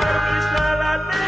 Quelle que soit la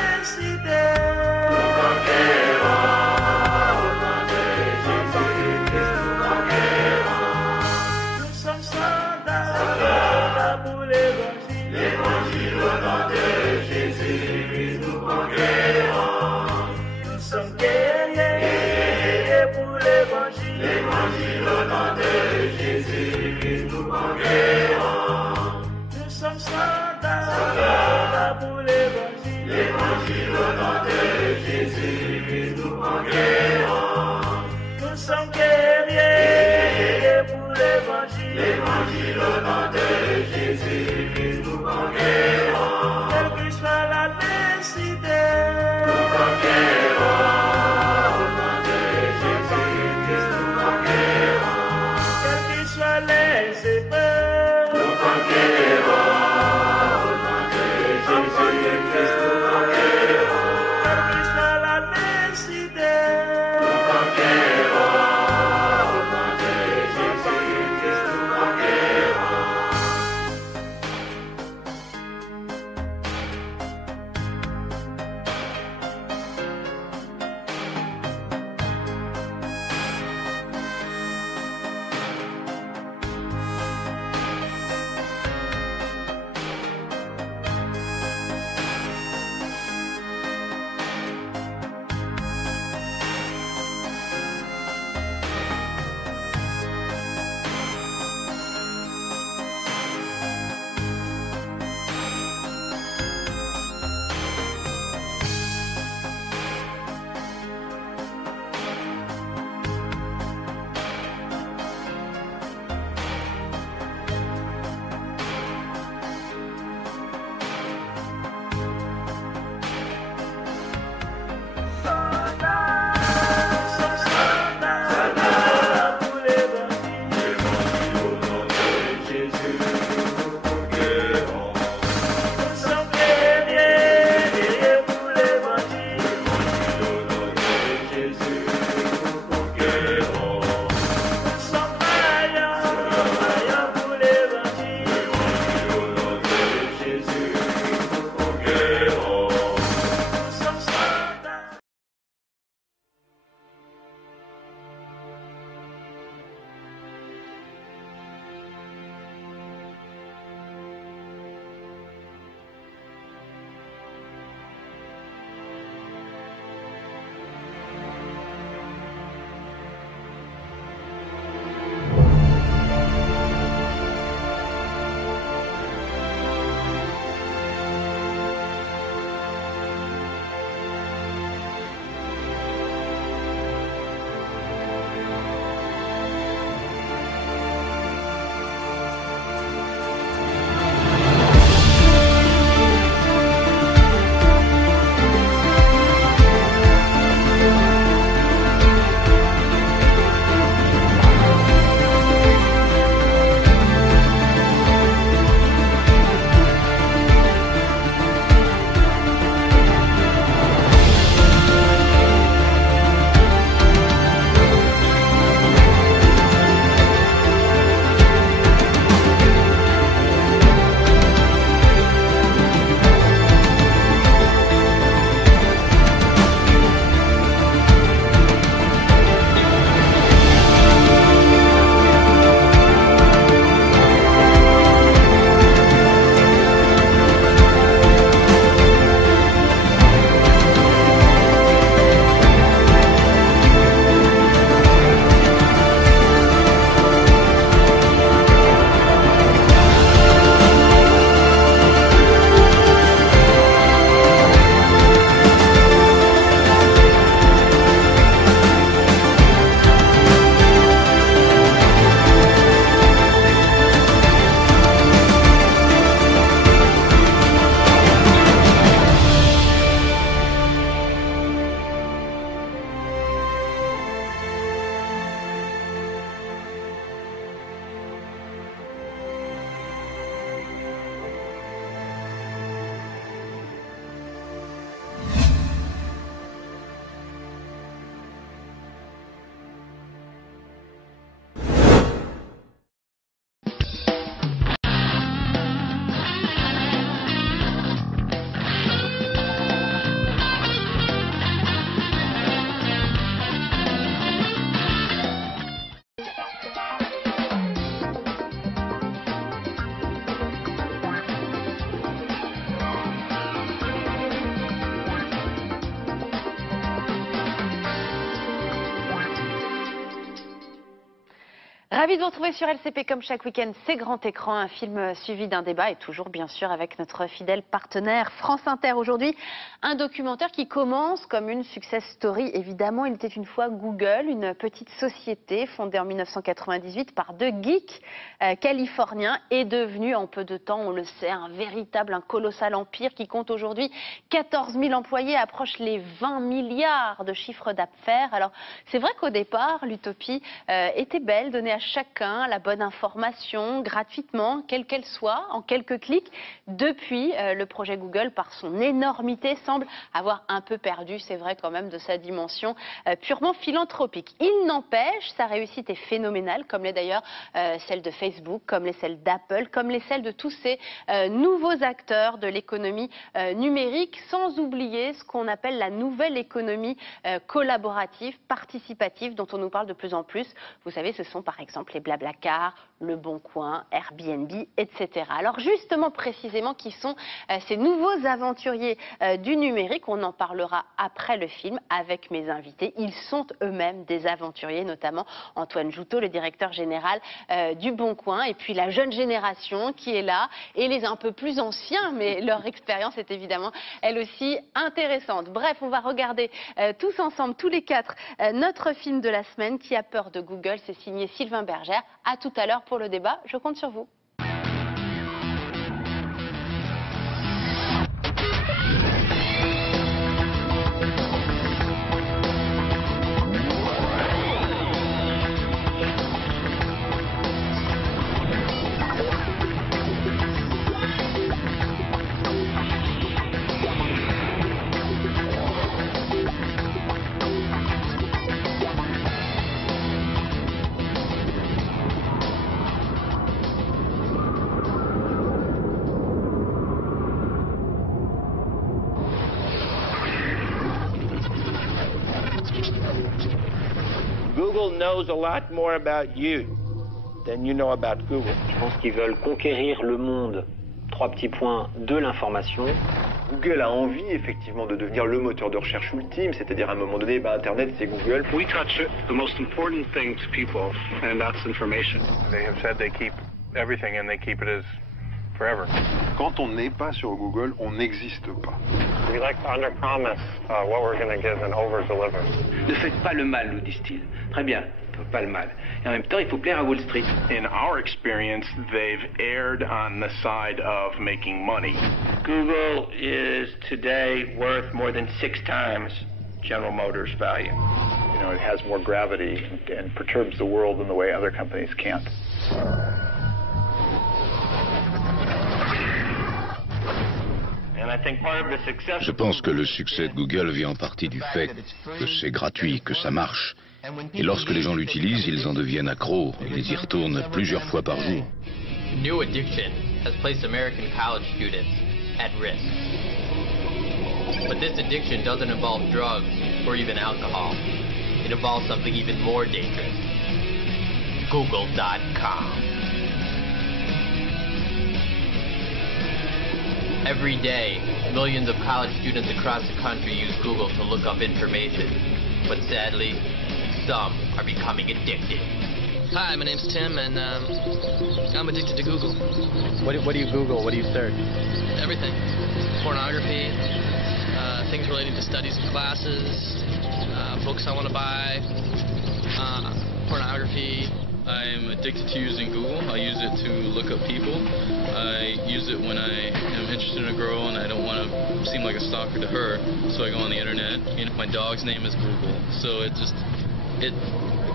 Ravi de vous retrouver sur LCP comme chaque week-end, c'est Grand Écran, un film suivi d'un débat et toujours bien sûr avec notre fidèle partenaire France Inter. Aujourd'hui, un documentaire qui commence comme une success story. Évidemment, il était une fois Google, une petite société fondée en 1998 par deux geeks californiens et devenue en peu de temps, on le sait, un colossal empire qui compte aujourd'hui 14 000 employés, approche les 20 milliards de chiffre d'affaires. Alors, c'est vrai qu'au départ, l'utopie était belle, donnée à chacun la bonne information gratuitement, quelle qu'elle soit, en quelques clics. Depuis, le projet Google, par son énormité, semble avoir un peu perdu, c'est vrai quand même, de sa dimension purement philanthropique. Il n'empêche, sa réussite est phénoménale, comme l'est d'ailleurs celle de Facebook, comme l'est celle d'Apple, comme l'est celle de tous ces nouveaux acteurs de l'économie numérique, sans oublier ce qu'on appelle la nouvelle économie collaborative, participative, dont on nous parle de plus en plus. Vous savez, ce sont par exemple les Blablacar, Le Bon Coin, Airbnb, etc. Alors justement, précisément, qui sont ces nouveaux aventuriers du numérique? On en parlera après le film avec mes invités. Ils sont eux-mêmes des aventuriers, notamment Antoine Joutot, le directeur général du Bon Coin, et puis la jeune génération qui est là, et les un peu plus anciens, mais leur expérience est évidemment elle aussi intéressante. Bref, on va regarder tous ensemble, tous les quatre, notre film de la semaine, Qui a peur de Google? C'est signé Sylvain Bergère. À tout à l'heure pour le débat. Je compte sur vous. Google knows a lot more about you than you know about Google. Je pense qu'ils veulent conquérir le monde, 3 petits points, de l'information. Google a envie effectivement de devenir le moteur de recherche ultime, c'est-à-dire à un moment donné, Internet c'est Google. We touch the most important thing to people, and that's information. They have said they keep everything and they keep it as forever. Quand on n'est pas sur Google, on n'existe pas. We like to under-promise what we're going to give and over-deliver. Ne faites pas le mal, nous disent-ils. Très bien, pas le mal. Et en même temps, il faut plaire à Wall Street. In our experience, they've erred on the side of making money. Google is today worth more than 6 times General Motors' value. You know, it has more gravity and perturbs the world in the way other companies can't. Je pense que le succès de Google vient en partie du fait que c'est gratuit, que ça marche. Et lorsque les gens l'utilisent, ils en deviennent accros et ils y retournent plusieurs fois par jour. New addiction has placed American college students at risk. But this addiction doesn't involve drugs or even alcohol. It involves something even more dangerous. Google.com. Every day, millions of college students across the country use Google to look up information. But sadly, some are becoming addicted. Hi, my name's Tim, and I'm addicted to Google. What do you Google? What do you search? Everything. Pornography, things relating to studies and classes, books I want to buy, pornography. I'm addicted to using Google. I use it to look up people. I use it when I am interested in a girl and I don't want to seem like a stalker to her, so I go on the internet. You know, my dog's name is Google, so it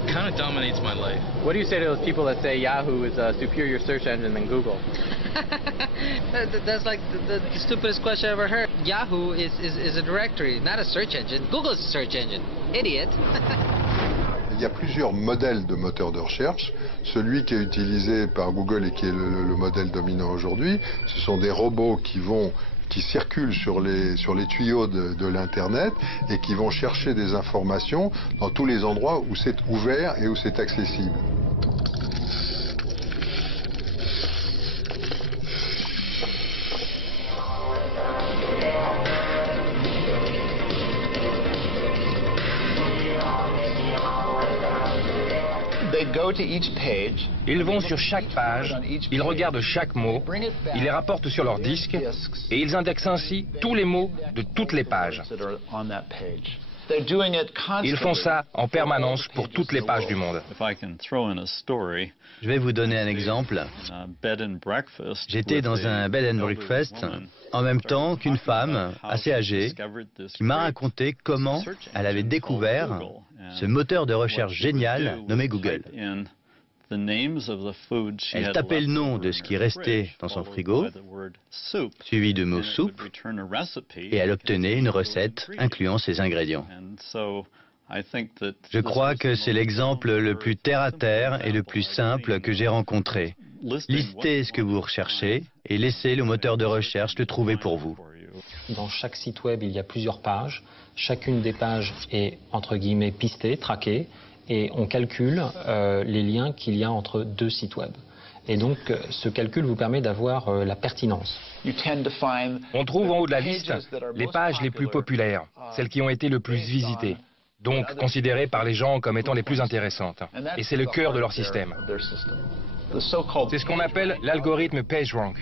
kind of dominates my life. What do you say to those people that say Yahoo is a superior search engine than Google? That's like the stupidest question I ever heard. Yahoo is a directory, not a search engine. Google is a search engine. Idiot. Il y a plusieurs modèles de moteurs de recherche. Celui qui est utilisé par Google et qui est le modèle dominant aujourd'hui, ce sont des robots qui circulent sur les tuyaux de l'Internet et qui vont chercher des informations dans tous les endroits où c'est ouvert et où c'est accessible. Ils vont sur chaque page, ils regardent chaque mot, ils les rapportent sur leur disque et ils indexent ainsi tous les mots de toutes les pages. Ils font ça en permanence pour toutes les pages du monde. Je vais vous donner un exemple. J'étais dans un bed and breakfast en même temps qu'une femme assez âgée qui m'a raconté comment elle avait découvert ce moteur de recherche génial nommé Google. Elle tapait le nom de ce qui restait dans son frigo, suivi de mots soupe, et elle obtenait une recette incluant ces ingrédients. Je crois que c'est l'exemple le plus terre-à-terre et le plus simple que j'ai rencontré. Listez ce que vous recherchez et laissez le moteur de recherche le trouver pour vous. Dans chaque site web, il y a plusieurs pages. Chacune des pages est, entre guillemets, pistée, traquée, et on calcule les liens qu'il y a entre deux sites web. Et donc, ce calcul vous permet d'avoir la pertinence. On trouve en haut de la liste les pages les plus populaires, celles qui ont été le plus visitées, donc considérées par les gens comme étant les plus intéressantes. Et c'est le cœur de leur système. C'est ce qu'on appelle l'algorithme PageRank.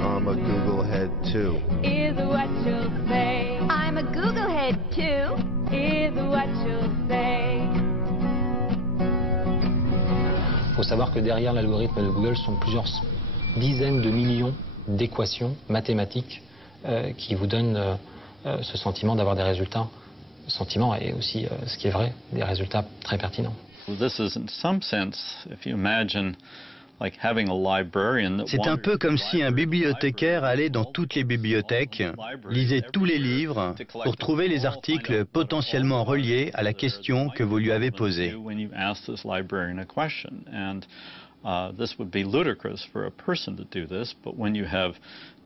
I'm a Google head too. Is what you'll say. I'm a Google head too. Is what you'll say. Il faut savoir que derrière l'algorithme de Google sont plusieurs dizaines de millions d'équations mathématiques qui vous donnent ce sentiment d'avoir des résultats, sentiment et aussi, ce qui est vrai, des résultats très pertinents. This is in some sense, if you imagine C'est un peu comme si un bibliothécaire allait dans toutes les bibliothèques, lisait tous les livres pour trouver les articles potentiellement reliés à la question que vous lui avez posée.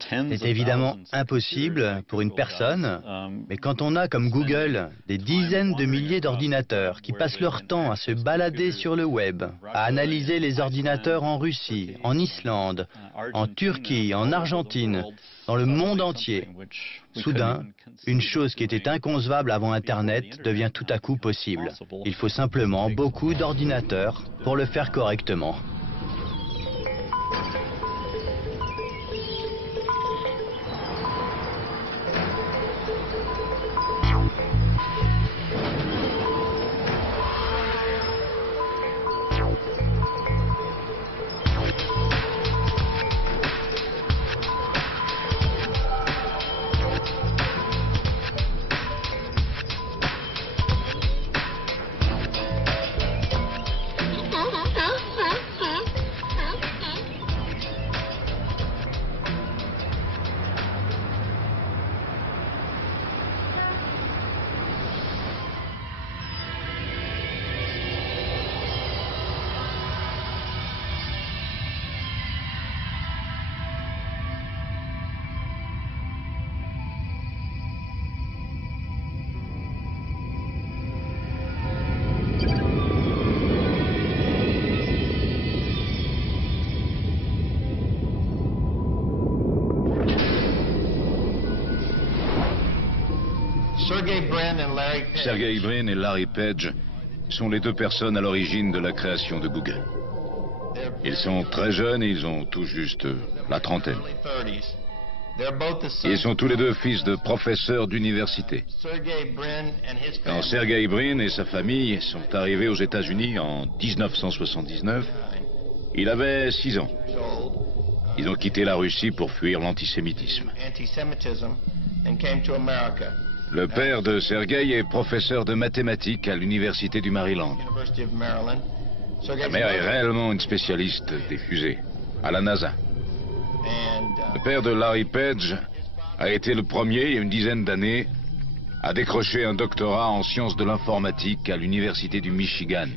C'est évidemment impossible pour une personne, mais quand on a comme Google des dizaines de milliers d'ordinateurs qui passent leur temps à se balader sur le web, à analyser les ordinateurs en Russie, en Islande, en Turquie, en Argentine, dans le monde entier, soudain, une chose qui était inconcevable avant Internet devient tout à coup possible. Il faut simplement beaucoup d'ordinateurs pour le faire correctement. Sergey Brin et Larry Page sont les deux personnes à l'origine de la création de Google. Ils sont très jeunes et ils ont tout juste la trentaine. Ils sont tous les deux fils de professeurs d'université. Quand Sergey Brin et sa famille sont arrivés aux États-Unis en 1979, il avait 6 ans. Ils ont quitté la Russie pour fuir l'antisémitisme. Le père de Sergey est professeur de mathématiques à l'université du Maryland. La mère est réellement une spécialiste des fusées, à la NASA. Le père de Larry Page a été le premier, il y a une dizaine d'années, a décroché un doctorat en sciences de l'informatique à l'université du Michigan.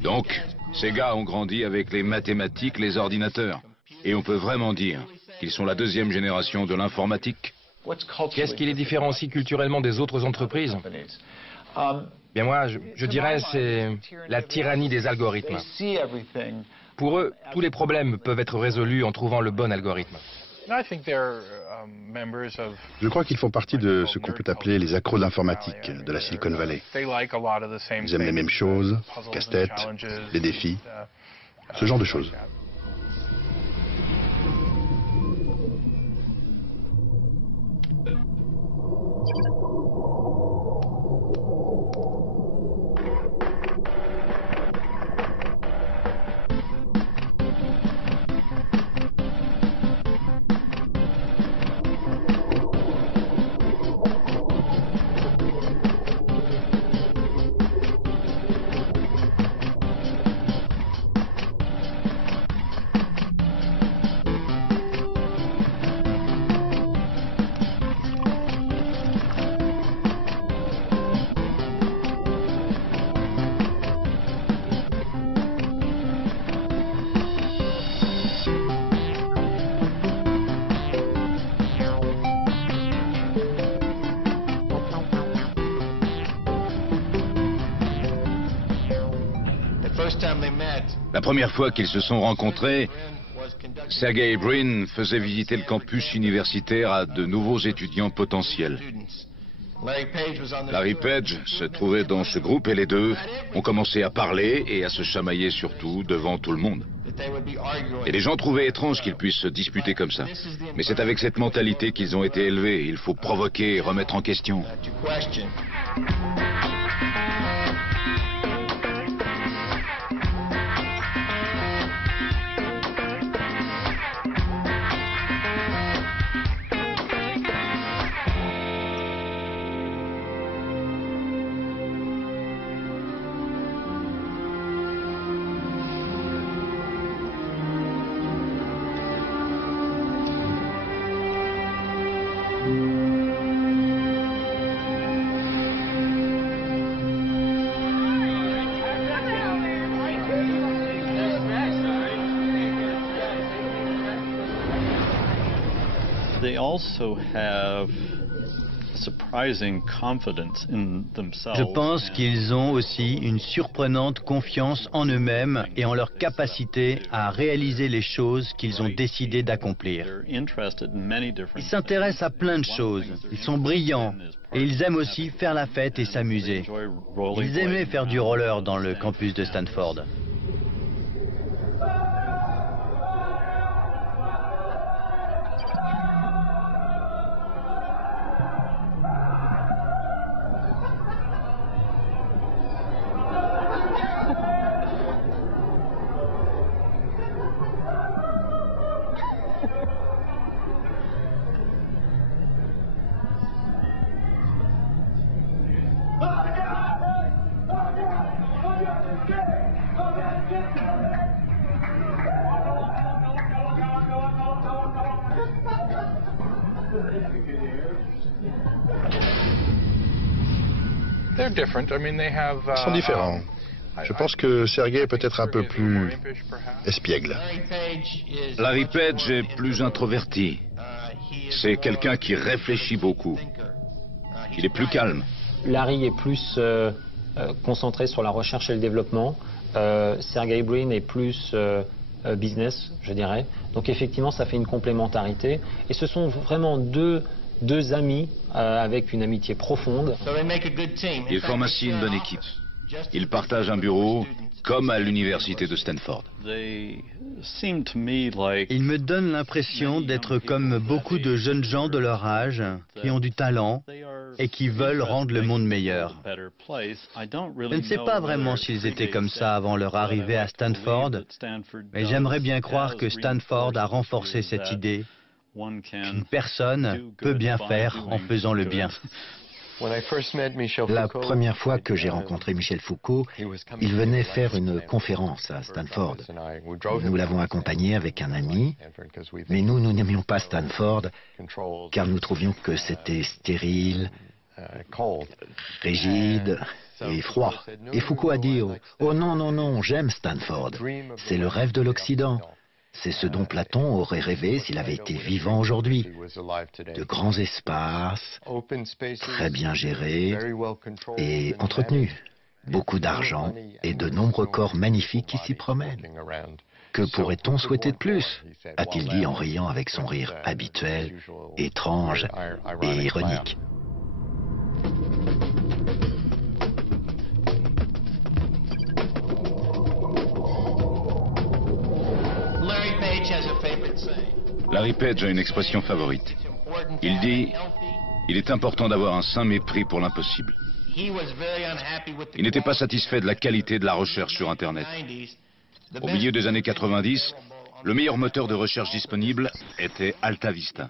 Donc, ces gars ont grandi avec les mathématiques, les ordinateurs. Et on peut vraiment dire qu'ils sont la deuxième génération de l'informatique. Qu'est-ce qui les différencie culturellement des autres entreprises? Bien moi, je dirais c'est la tyrannie des algorithmes. Pour eux, tous les problèmes peuvent être résolus en trouvant le bon algorithme. Je crois qu'ils font partie de ce qu'on peut appeler les accros de l'informatique de la Silicon Valley. Ils aiment les mêmes choses, les casse-têtes, les défis, ce genre de choses. La première fois qu'ils se sont rencontrés, Sergey Brin faisait visiter le campus universitaire à de nouveaux étudiants potentiels. Larry Page se trouvait dans ce groupe et les deux ont commencé à parler et à se chamailler surtout devant tout le monde. Et les gens trouvaient étrange qu'ils puissent se disputer comme ça. Mais c'est avec cette mentalité qu'ils ont été élevés. Il faut provoquer et remettre en question. Je pense qu'ils ont aussi une surprenante confiance en eux-mêmes et en leur capacité à réaliser les choses qu'ils ont décidé d'accomplir. Ils s'intéressent à plein de choses, ils sont brillants et ils aiment aussi faire la fête et s'amuser. Ils aimaient faire du roller dans le campus de Stanford. Ils sont différents. Je pense que Sergey est peut-être un peu plus espiègle. Larry Page est plus introverti. C'est quelqu'un qui réfléchit beaucoup. Il est plus calme. Larry est plus concentré sur la recherche et le développement. Sergey Brin est plus business, je dirais. Donc effectivement, ça fait une complémentarité. Et ce sont vraiment deux amis avec une amitié profonde. Ils forment ainsi une bonne équipe. Ils partagent un bureau, comme à l'université de Stanford. Ils me donnent l'impression d'être comme beaucoup de jeunes gens de leur âge, qui ont du talent et qui veulent rendre le monde meilleur. Je ne sais pas vraiment s'ils étaient comme ça avant leur arrivée à Stanford, mais j'aimerais bien croire que Stanford a renforcé cette idée qu'une personne peut bien faire en faisant le bien. La première fois que j'ai rencontré Michel Foucault, il venait faire une conférence à Stanford. Nous l'avons accompagné avec un ami, mais nous n'aimions pas Stanford car nous trouvions que c'était stérile, rigide et froid. Et Foucault a dit « Oh non, non, non, j'aime Stanford. C'est le rêve de l'Occident. C'est ce dont Platon aurait rêvé s'il avait été vivant aujourd'hui. De grands espaces, très bien gérés et entretenus. Beaucoup d'argent et de nombreux corps magnifiques qui s'y promènent. Que pourrait-on souhaiter de plus ?» a-t-il dit en riant avec son rire habituel, étrange et ironique. Larry Page a une expression favorite. Il dit « Il est important d'avoir un sain mépris pour l'impossible ». Il n'était pas satisfait de la qualité de la recherche sur Internet. Au milieu des années 90, le meilleur moteur de recherche disponible était Alta Vista.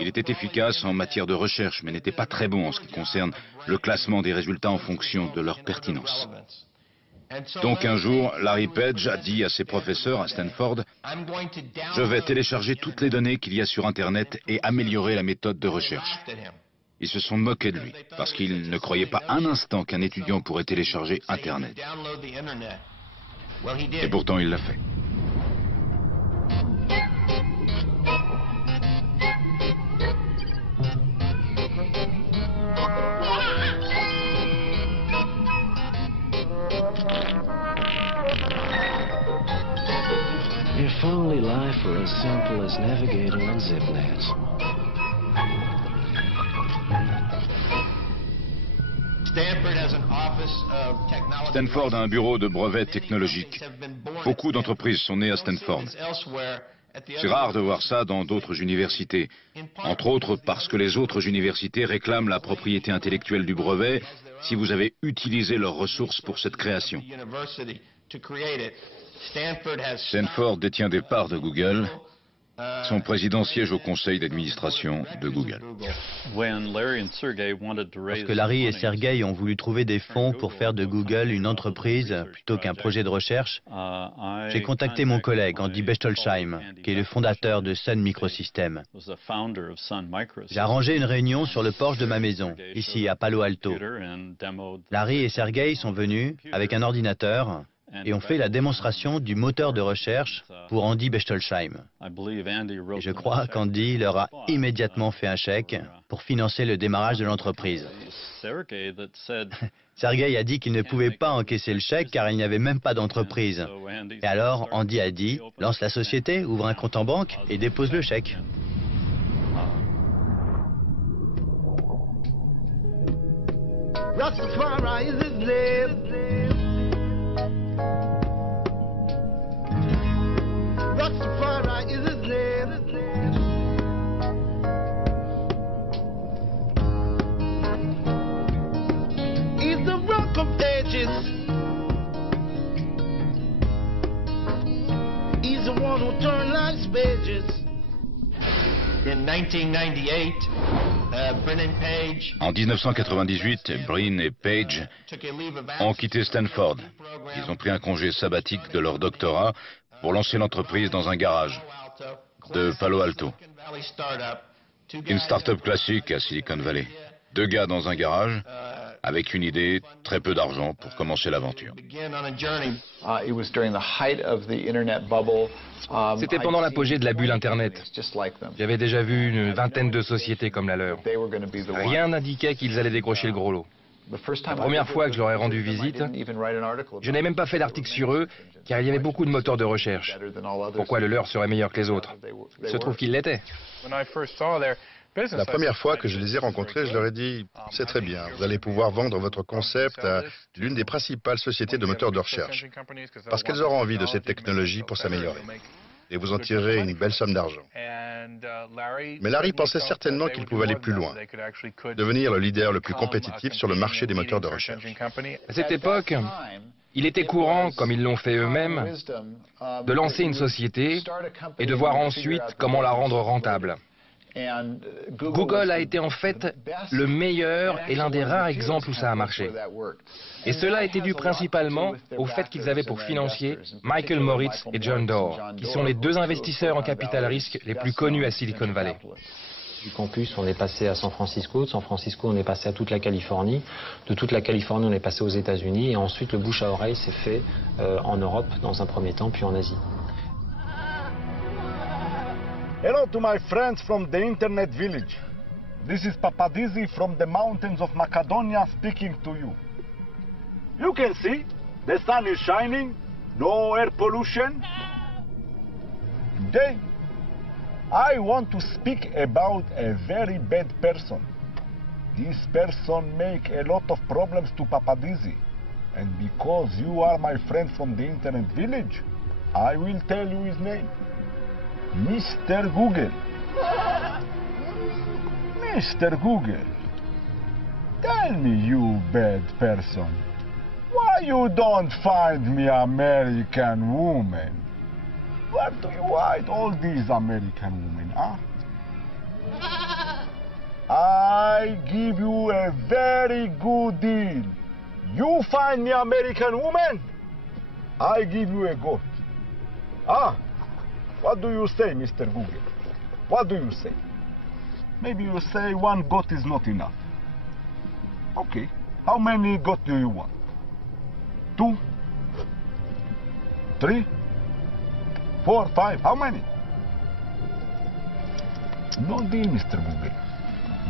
Il était efficace en matière de recherche, mais n'était pas très bon en ce qui concerne le classement des résultats en fonction de leur pertinence. Donc un jour, Larry Page a dit à ses professeurs à Stanford « Je vais télécharger toutes les données qu'il y a sur Internet et améliorer la méthode de recherche ». Ils se sont moqués de lui, parce qu'ils ne croyaient pas un instant qu'un étudiant pourrait télécharger Internet. Et pourtant, il l'a fait. If only life were as simple as navigating on ZipNet. Stanford a un bureau de brevets technologiques. Beaucoup d'entreprises sont nées à Stanford. C'est rare de voir ça dans d'autres universités, entre autres parce que les autres universités réclament la propriété intellectuelle du brevet si vous avez utilisé leurs ressources pour cette création. Stanford détient des parts de Google. Son président siège au conseil d'administration de Google. Lorsque Larry et Sergey ont voulu trouver des fonds pour faire de Google une entreprise plutôt qu'un projet de recherche, j'ai contacté mon collègue Andy Bechtolsheim, qui est le fondateur de Sun Microsystems. J'ai arrangé une réunion sur le porche de ma maison, ici à Palo Alto. Larry et Sergey sont venus avec un ordinateur et ont fait la démonstration du moteur de recherche pour Andy Bechtolsheim. Et je crois qu'Andy leur a immédiatement fait un chèque pour financer le démarrage de l'entreprise. Sergey a dit qu'il ne pouvait pas encaisser le chèque car il n'y avait même pas d'entreprise. Et alors Andy a dit « Lance la société, ouvre un compte en banque et dépose le chèque ». Rastafari is his name. He's the rock of ages. He's the one who turned life's pages. In 1998, Brin and Page. En 1998, Brin et Page ont quitté Stanford. Ils ont pris un congé sabbatique de leur doctorat pour lancer l'entreprise dans un garage de Palo Alto. Une start-up classique à Silicon Valley. Deux gars dans un garage, avec une idée, très peu d'argent pour commencer l'aventure. C'était pendant l'apogée de la bulle Internet. J'avais déjà vu une vingtaine de sociétés comme la leur. Rien n'indiquait qu'ils allaient décrocher le gros lot. La première fois que je leur ai rendu visite, je n'ai même pas fait d'article sur eux, car il y avait beaucoup de moteurs de recherche. Pourquoi le leur serait meilleur que les autres? Il se trouve qu'il l'était. La première fois que je les ai rencontrés, je leur ai dit « C'est très bien, vous allez pouvoir vendre votre concept à l'une des principales sociétés de moteurs de recherche, parce qu'elles auront envie de cette technologie pour s'améliorer. Et vous en tirerez une belle somme d'argent. » Mais Larry pensait certainement qu'il pouvait aller plus loin, devenir le leader le plus compétitif sur le marché des moteurs de recherche. À cette époque, il était courant, comme ils l'ont fait eux-mêmes, de lancer une société et de voir ensuite comment la rendre rentable. Google a été en fait le meilleur et l'un des rares exemples où ça a marché. Et cela était dû principalement au fait qu'ils avaient pour financiers Michael Moritz et John Doerr, qui sont les deux investisseurs en capital risque les plus connus à Silicon Valley. Du campus, on est passé à San Francisco. De San Francisco, on est passé à toute la Californie. De toute la Californie, on est passé aux États-Unis. Et ensuite, le bouche à oreille s'est fait en Europe, dans un premier temps, puis en Asie. Hello to my friends from the Internet Village. This is Papadizzi from the mountains of Macedonia speaking to you. You can see, the sun is shining, no air pollution. Today, I want to speak about a very bad person. This person make a lot of problems to Papadizzi. And because you are my friend from the Internet Village, I will tell you his name. Mr. Google. Mr. Google, tell me, you bad person, why you don't find me American woman? Where do you hide all these American women, huh? I give you a very good deal. You find me American woman, I give you a goat. Ah, what do you say, Mr. Google? What do you say? Maybe you say one goat is not enough. Okay, how many goats do you want? 2? 3? 4, 5, how many? No deal, Mr. Google.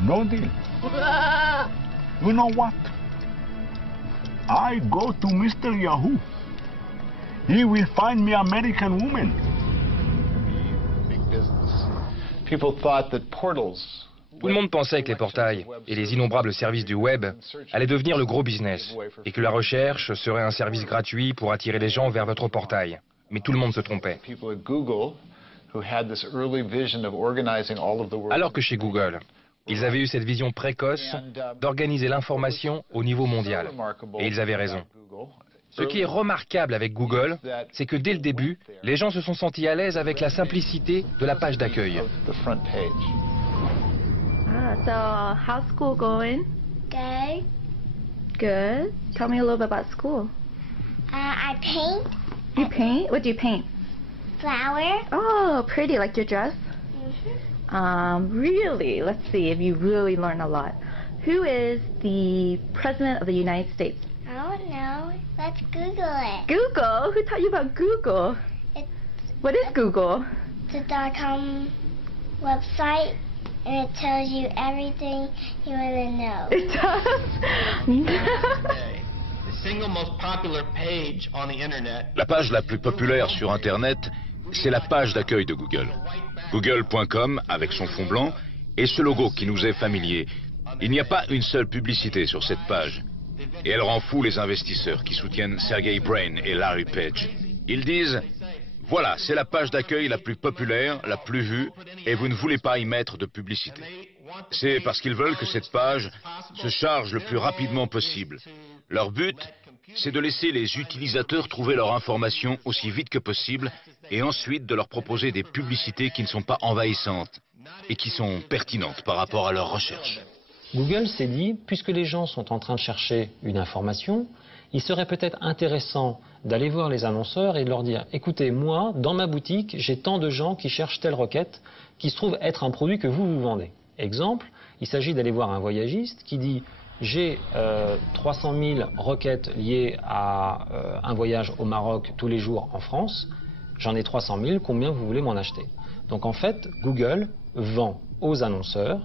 No deal. You know what? I go to Mr. Yahoo. He will find me American woman. Tout le monde pensait que les portails et les innombrables services du web allaient devenir le gros business et que la recherche serait un service gratuit pour attirer les gens vers votre portail. Mais tout le monde se trompait. Alors que chez Google, ils avaient eu cette vision précoce d'organiser l'information au niveau mondial. Et ils avaient raison. Ce qui est remarquable avec Google, c'est que dès le début, les gens se sont sentis à l'aise avec la simplicité de la page d'accueil. So, how's school going? Good. Good. Tell me a little bit about school. I paint. You paint? What do you paint? Flowers. Oh, pretty, like your dress? Really? Let's see if you really learn a lot. Who is the President of the United States? I don't know. Let's Google it. Google? Who taught you about Google? What is Google? It's a .com website, and it tells you everything you want to know. It does? La page la plus populaire sur Internet, c'est la page d'accueil de Google. Google.com avec son fond blanc et ce logo qui nous est familier. Il n'y a pas une seule publicité sur cette page. Et elle rend fou les investisseurs qui soutiennent Sergey Brin et Larry Page. Ils disent, voilà, c'est la page d'accueil la plus populaire, la plus vue, et vous ne voulez pas y mettre de publicité. C'est parce qu'ils veulent que cette page se charge le plus rapidement possible. Leur but, c'est de laisser les utilisateurs trouver leur information aussi vite que possible et ensuite de leur proposer des publicités qui ne sont pas envahissantes et qui sont pertinentes par rapport à leurs recherches. Google s'est dit, puisque les gens sont en train de chercher une information, il serait peut-être intéressant d'aller voir les annonceurs et de leur dire, écoutez, moi, dans ma boutique, j'ai tant de gens qui cherchent telle requête qui se trouve être un produit que vous vendez. Exemple, il s'agit d'aller voir un voyagiste qui dit, j'ai 300 000 requêtes liées à un voyage au Maroc tous les jours en France, j'en ai 300 000, combien vous voulez m'en acheter? Donc en fait, Google vend aux annonceurs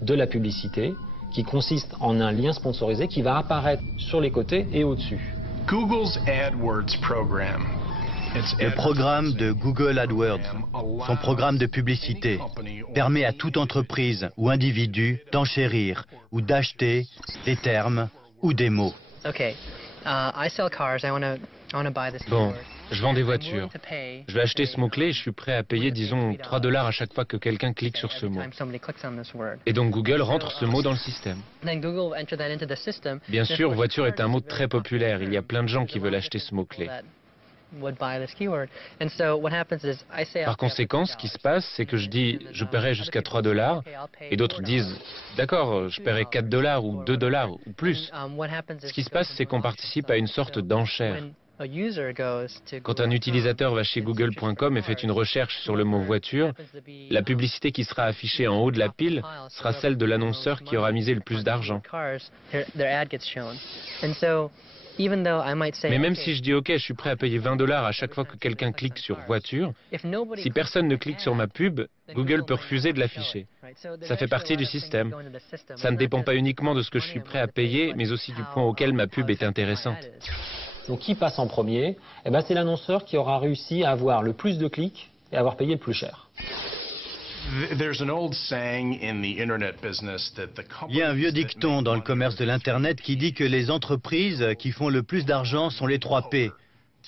de la publicité qui consiste en un lien sponsorisé qui va apparaître sur les côtés et au-dessus. Google's AdWords program. Le programme de Google AdWords, son programme de publicité, permet à toute entreprise ou individu d'enchérir ou d'acheter des termes ou des mots. Bon, je vends des voitures. Je vais acheter ce mot-clé et je suis prêt à payer, disons, $3 à chaque fois que quelqu'un clique sur ce mot. Et donc Google rentre ce mot dans le système. Bien sûr, voiture est un mot très populaire. Il y a plein de gens qui veulent acheter ce mot-clé. Par conséquent, ce qui se passe, c'est que je dis « je paierai jusqu'à $3 » et d'autres disent « d'accord, je paierai $4 ou $2 ou plus ». Ce qui se passe, c'est qu'on participe à une sorte d'enchère. Quand un utilisateur va chez google.com et fait une recherche sur le mot voiture, la publicité qui sera affichée en haut de la pile sera celle de l'annonceur qui aura misé le plus d'argent. Mais même si je dis OK, je suis prêt à payer $20 à chaque fois que quelqu'un clique sur voiture, si personne ne clique sur ma pub, Google peut refuser de l'afficher. Ça fait partie du système. Ça ne dépend pas uniquement de ce que je suis prêt à payer, mais aussi du point auquel ma pub est intéressante. Donc qui passe en premier? C'est l'annonceur qui aura réussi à avoir le plus de clics et avoir payé le plus cher. Il y a un vieux dicton dans le commerce de l'Internet qui dit que les entreprises qui font le plus d'argent sont les 3 P.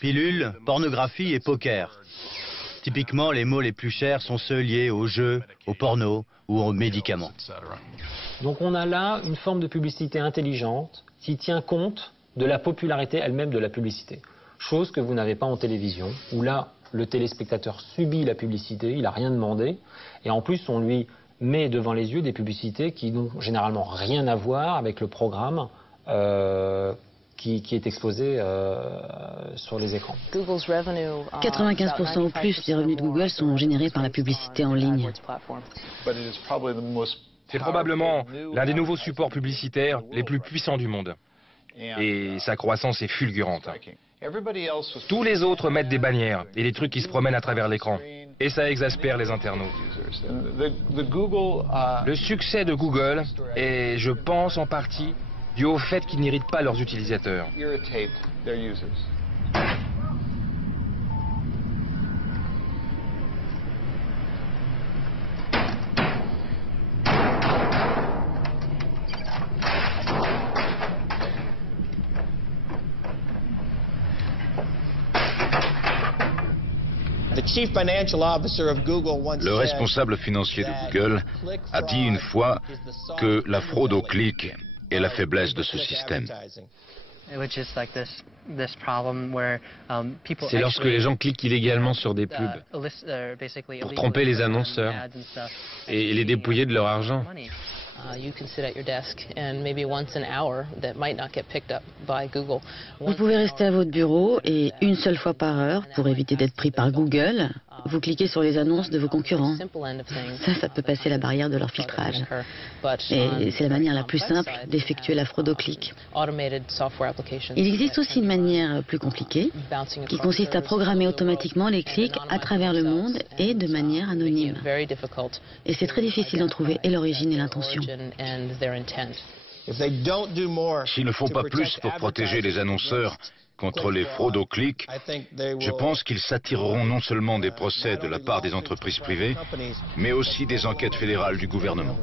Pilule, pornographie et poker. Typiquement, les mots les plus chers sont ceux liés aux jeux, au porno ou aux médicaments. Donc on a là une forme de publicité intelligente qui tient compte de la popularité elle-même de la publicité. Chose que vous n'avez pas en télévision, où là, le téléspectateur subit la publicité, il n'a rien demandé, et en plus on lui met devant les yeux des publicités qui n'ont généralement rien à voir avec le programme qui est exposé sur les écrans. 95% ou plus des revenus de Google sont générés par la publicité en ligne. C'est probablement l'un des nouveaux supports publicitaires les plus puissants du monde. Et sa croissance est fulgurante. Tous les autres mettent des bannières et des trucs qui se promènent à travers l'écran. Et ça exaspère les internautes. Le succès de Google est, je pense, en partie dû au fait qu'ils n'irritent pas leurs utilisateurs. Le responsable financier de Google a dit une fois que la fraude au clic est la faiblesse de ce système. C'est lorsque les gens cliquent illégalement sur des pubs pour tromper les annonceurs et les dépouiller de leur argent. Vous pouvez rester à votre bureau et une seule fois par heure, pour éviter d'être pris par Google, vous cliquez sur les annonces de vos concurrents. Ça peut passer la barrière de leur filtrage. Et c'est la manière la plus simple d'effectuer la fraude au clic. Il existe aussi une manière plus compliquée qui consiste à programmer automatiquement les clics à travers le monde et de manière anonyme. Et c'est très difficile d'en trouver et l'origine et l'intention. S'ils ne font pas plus pour protéger les annonceurs contre les fraudes au clic, je pense qu'ils s'attireront non seulement des procès de la part des entreprises privées, mais aussi des enquêtes fédérales du gouvernement.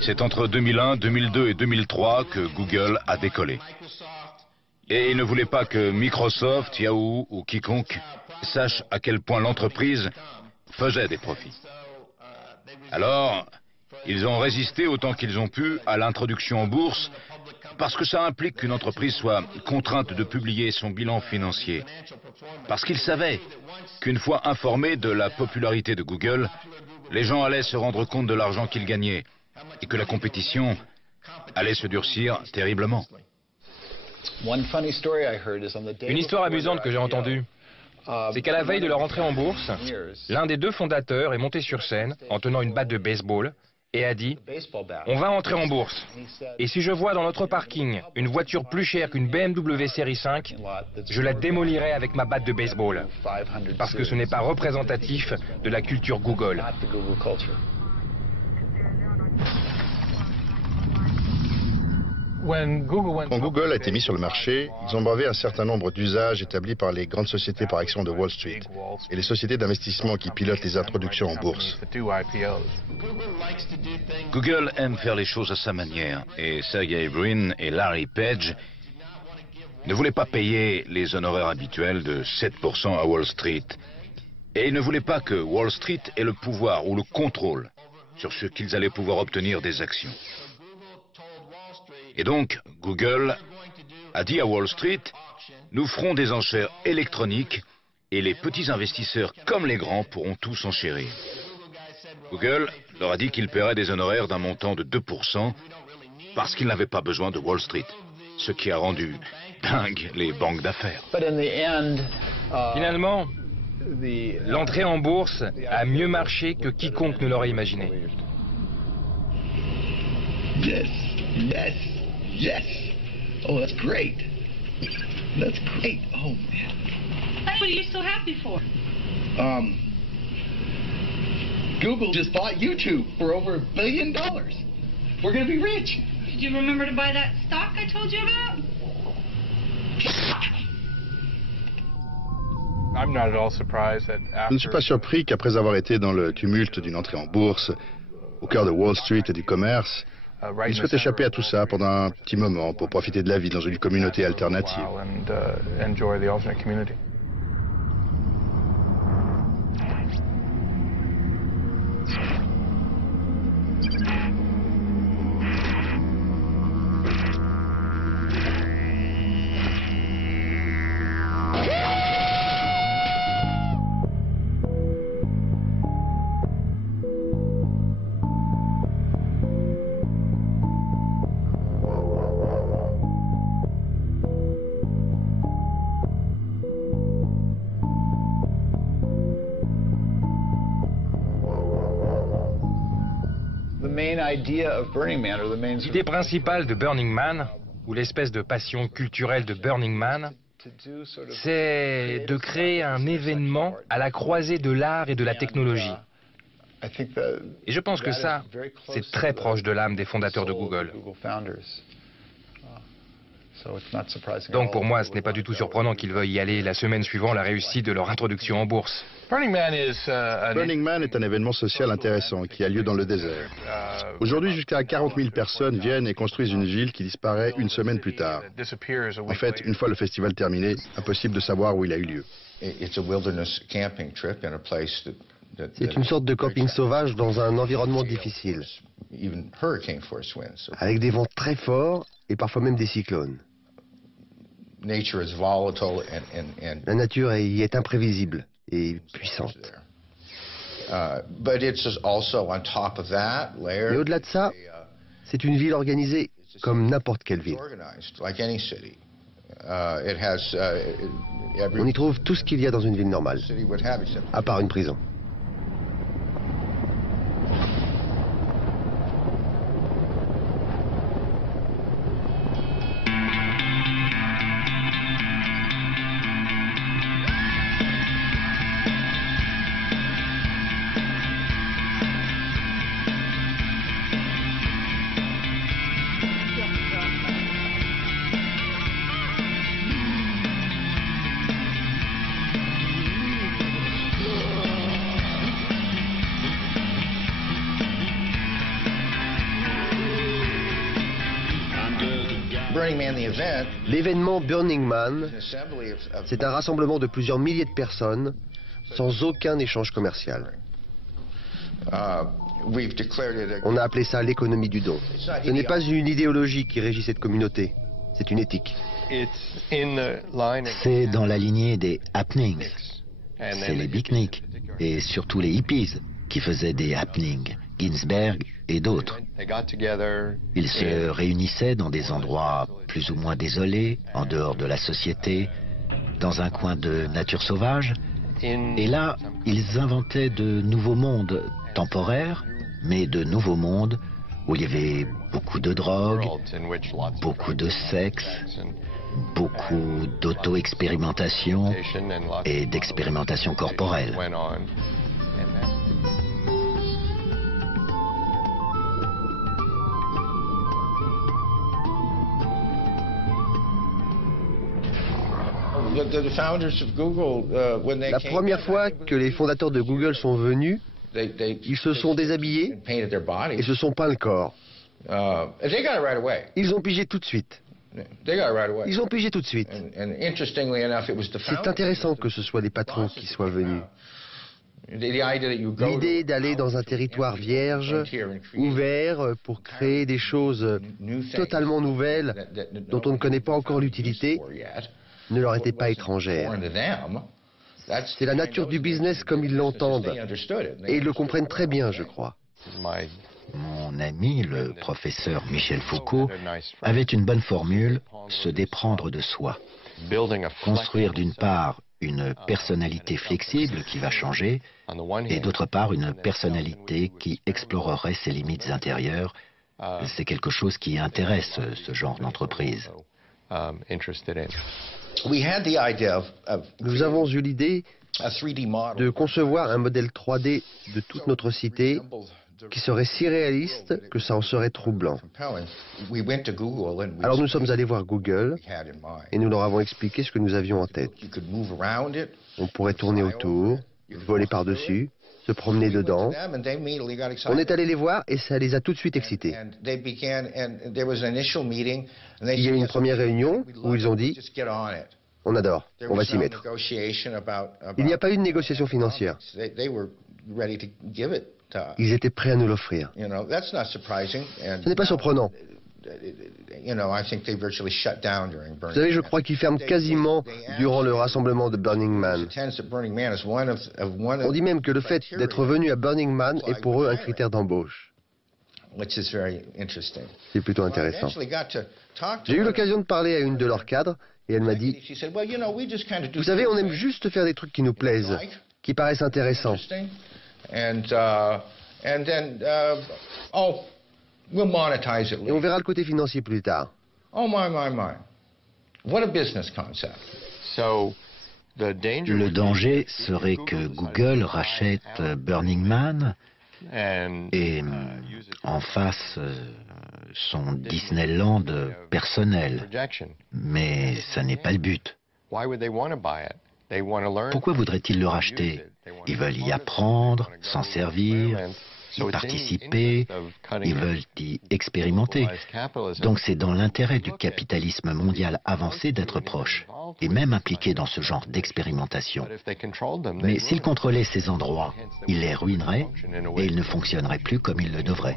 C'est entre 2001, 2002 et 2003 que Google a décollé. Et il ne voulait pas que Microsoft, Yahoo ou quiconque sache à quel point l'entreprise faisait des profits. Alors, ils ont résisté autant qu'ils ont pu à l'introduction en bourse, parce que ça implique qu'une entreprise soit contrainte de publier son bilan financier. Parce qu'ils savaient qu'une fois informés de la popularité de Google, les gens allaient se rendre compte de l'argent qu'ils gagnaient et que la compétition allait se durcir terriblement. Une histoire amusante que j'ai entendue, c'est qu'à la veille de leur entrée en bourse, l'un des deux fondateurs est monté sur scène en tenant une batte de baseball et a dit « On va entrer en bourse. Et si je vois dans notre parking une voiture plus chère qu'une BMW série 5, je la démolirai avec ma batte de baseball. Parce que ce n'est pas représentatif de la culture Google. » Quand Google a été mis sur le marché, ils ont bravé un certain nombre d'usages établis par les grandes sociétés par actions de Wall Street et les sociétés d'investissement qui pilotent les introductions en bourse. Google aime faire les choses à sa manière et Sergey Brin et Larry Page ne voulaient pas payer les honoraires habituels de 7% à Wall Street. Et ils ne voulaient pas que Wall Street ait le pouvoir ou le contrôle sur ce qu'ils allaient pouvoir obtenir des actions. Et donc, Google a dit à Wall Street, nous ferons des enchères électroniques et les petits investisseurs comme les grands pourront tous enchérir. Google leur a dit qu'il paierait des honoraires d'un montant de 2% parce qu'il n'avait pas besoin de Wall Street, ce qui a rendu dingue les banques d'affaires. Finalement, l'entrée en bourse a mieux marché que quiconque ne l'aurait imaginé. Yes, yes, yes. Oh, that's great. That's great. Oh, man. What are you so happy for? Google just bought YouTube for over $1 billion. We're going to be rich. Did you remember to buy that stock I told you about? Je ne suis pas surpris qu'après avoir été dans le tumulte d'une entrée en bourse, au cœur de Wall Street et du commerce, il souhaite échapper à tout ça pendant un petit moment pour profiter de la vie dans une communauté alternative. L'idée principale de Burning Man, ou l'espèce de passion culturelle de Burning Man, c'est de créer un événement à la croisée de l'art et de la technologie. Et je pense que ça, c'est très proche de l'âme des fondateurs de Google. Donc pour moi, ce n'est pas du tout surprenant qu'ils veuillent y aller la semaine suivant la réussite de leur introduction en bourse. Burning Man est un événement social intéressant qui a lieu dans le désert. Aujourd'hui, jusqu'à 40 000 personnes viennent et construisent une ville qui disparaît une semaine plus tard. En fait, une fois le festival terminé, impossible de savoir où il a eu lieu. C'est une sorte de camping sauvage dans un environnement difficile, avec des vents très forts et parfois même des cyclones. La nature y est imprévisible et puissante. Et au-delà de ça, c'est une ville organisée comme n'importe quelle ville. On y trouve tout ce qu'il y a dans une ville normale, à part une prison. L'événement Burning Man, c'est un rassemblement de plusieurs milliers de personnes sans aucun échange commercial. On a appelé ça l'économie du don. Ce n'est pas une idéologie qui régit cette communauté, c'est une éthique. C'est dans la lignée des happenings. C'est les beatniks et surtout les hippies qui faisaient des happenings, Ginsberg et d'autres. Ils se réunissaient dans des endroits plus ou moins désolés, en dehors de la société, dans un coin de nature sauvage. Et là, ils inventaient de nouveaux mondes temporaires, mais de nouveaux mondes où il y avait beaucoup de drogue, beaucoup de sexe, beaucoup d'auto-expérimentation et d'expérimentation corporelle. La première fois que les fondateurs de Google sont venus, ils se sont déshabillés et se sont peints le corps. Ils ont pigé tout de suite. Ils ont pigé tout de suite. C'est intéressant que ce soit des patrons qui soient venus. L'idée d'aller dans un territoire vierge, ouvert, pour créer des choses totalement nouvelles dont on ne connaît pas encore l'utilité, ne leur était pas étrangère. C'est la nature du business comme ils l'entendent, et ils le comprennent très bien, je crois. Mon ami, le professeur Michel Foucault, avait une bonne formule, se déprendre de soi. Construire d'une part une personnalité flexible qui va changer, et d'autre part une personnalité qui explorerait ses limites intérieures. C'est quelque chose qui intéresse ce genre d'entreprise. Nous avons eu l'idée de concevoir un modèle 3D de toute notre cité qui serait si réaliste que ça en serait troublant. Alors nous sommes allés voir Google et nous leur avons expliqué ce que nous avions en tête. On pourrait tourner autour, voler par-dessus, se promener dedans. On est allé les voir et ça les a tout de suite excités. Il y a eu une première réunion où ils ont dit « On adore, on va s'y mettre ». Il n'y a pas eu de négociation financière. Ils étaient prêts à nous l'offrir. Ce n'est pas surprenant. Vous savez, je crois qu'ils ferment quasiment durant le rassemblement de Burning Man. On dit même que le fait d'être venu à Burning Man est pour eux un critère d'embauche. C'est plutôt intéressant. J'ai eu l'occasion de parler à une de leurs cadres et elle m'a dit « Vous savez, on aime juste faire des trucs qui nous plaisent, qui paraissent intéressants. » Et on verra le côté financier plus tard. Le danger serait que Google rachète Burning Man et en fasse son Disneyland personnel. Mais ça n'est pas le but. Pourquoi voudraient-ils le racheter? Ils veulent y apprendre, s'en servir, y participer, ils veulent y expérimenter. Donc c'est dans l'intérêt du capitalisme mondial avancé d'être proche, et même impliqué dans ce genre d'expérimentation. Mais s'ils contrôlaient ces endroits, ils les ruineraient et ils ne fonctionneraient plus comme ils le devraient.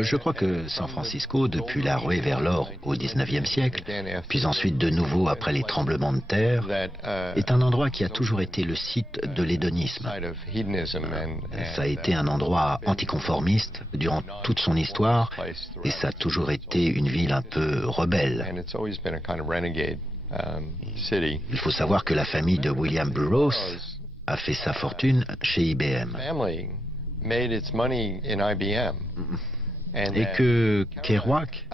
Je crois que San Francisco, depuis la ruée vers l'or au XIXe siècle, puis ensuite de nouveau après les tremblements de terre, est un endroit qui a toujours été le site de l'hédonisme. Ça a été un endroit anticonformiste durant toute son histoire, et ça a toujours été une ville un peu rebelle. Il faut savoir que la famille de William Burroughs a fait sa fortune chez IBM. Et que Kerouac,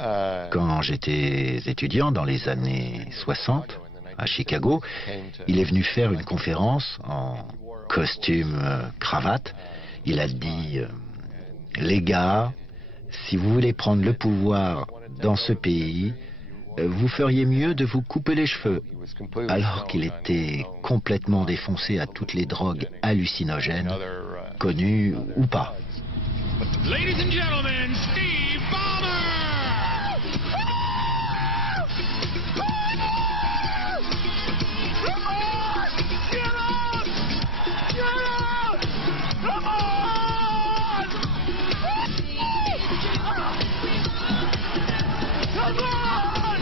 quand j'étais étudiant dans les années 60 à Chicago, il est venu faire une conférence en costume cravate. Il a dit « Les gars, si vous voulez prendre le pouvoir dans ce pays, vous feriez mieux de vous couper les cheveux. » Alors qu'il était complètement défoncé à toutes les drogues hallucinogènes, connues ou pas. Ladies and gentlemen, Steve Ballmer! Come on! Get out! Get out! Come on! Come on!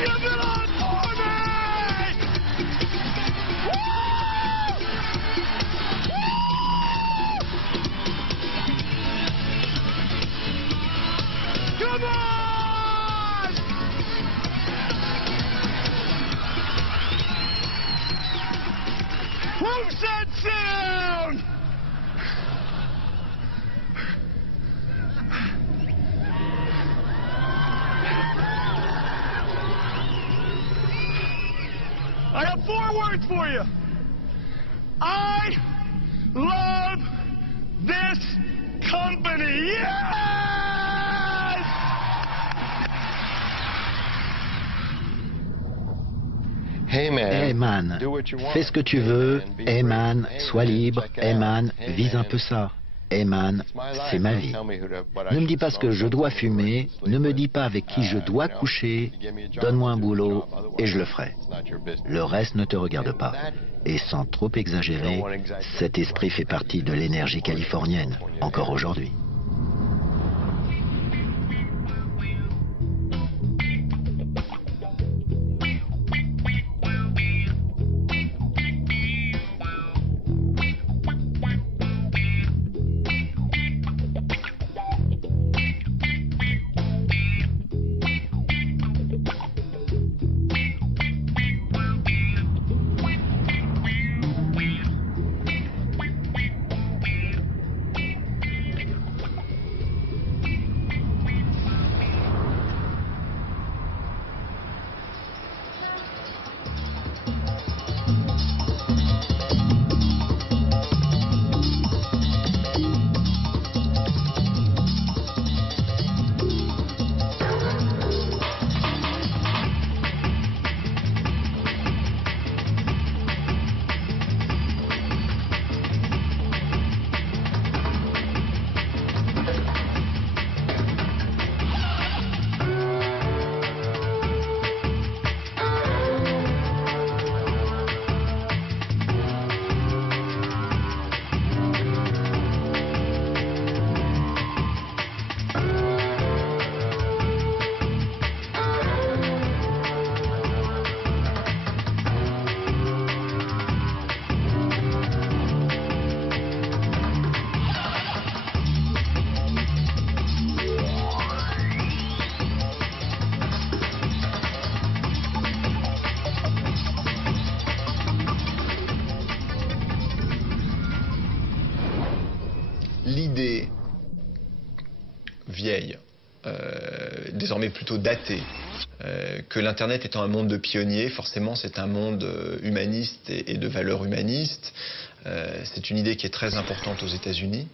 Give it on for me! Come on! Who said sit down? words for you. I love this company. Yes! Hey man, fais ce que tu veux. Hey man, sois libre. Hey man, vise un peu ça. Hey man, c'est ma vie. Ne me dis pas ce que je dois fumer, ne me dis pas avec qui je dois coucher, donne-moi un boulot et je le ferai. Le reste ne te regarde pas. Et sans trop exagérer, cet esprit fait partie de l'énergie californienne, encore aujourd'hui. L'idée vieille, désormais plutôt datée, que l'Internet étant un monde de pionniers, forcément c'est un monde humaniste et de valeurs humanistes. C'est une idée qui est très importante aux États-Unis,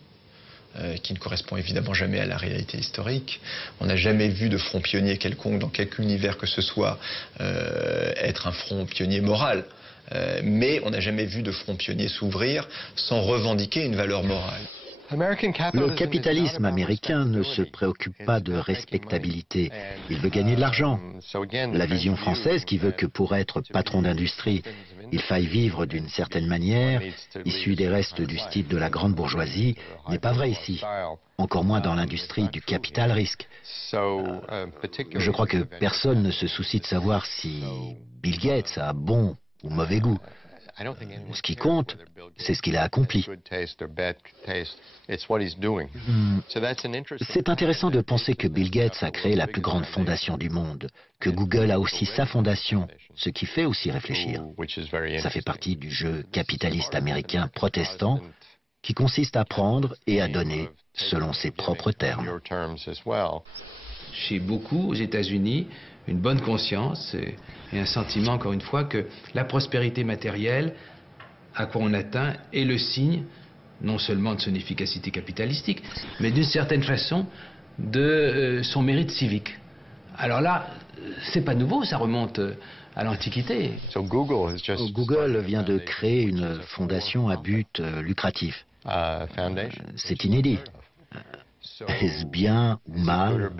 qui ne correspond évidemment jamais à la réalité historique. On n'a jamais vu de front pionnier quelconque dans quelque univers que ce soit être un front pionnier moral. Mais on n'a jamais vu de front pionnier s'ouvrir sans revendiquer une valeur morale. Le capitalisme américain ne se préoccupe pas de respectabilité. Il veut gagner de l'argent. La vision française qui veut que pour être patron d'industrie, il faille vivre d'une certaine manière, issue des restes du style de la grande bourgeoisie, n'est pas vraie ici. Encore moins dans l'industrie du capital risque. Je crois que personne ne se soucie de savoir si Bill Gates a bon ou mauvais goût. Ce qui compte, c'est ce qu'il a accompli. C'est intéressant de penser que Bill Gates a créé la plus grande fondation du monde, que Google a aussi sa fondation, ce qui fait aussi réfléchir. Ça fait partie du jeu capitaliste américain protestant qui consiste à prendre et à donner selon ses propres termes. Chez beaucoup aux États-Unis, une bonne conscience et un sentiment, encore une fois, que la prospérité matérielle à quoi on atteint est le signe non seulement de son efficacité capitalistique, mais d'une certaine façon de son mérite civique. Alors là, c'est pas nouveau, ça remonte à l'Antiquité. Google vient de créer une fondation à but lucratif. C'est inédit. Est-ce bien ou mal?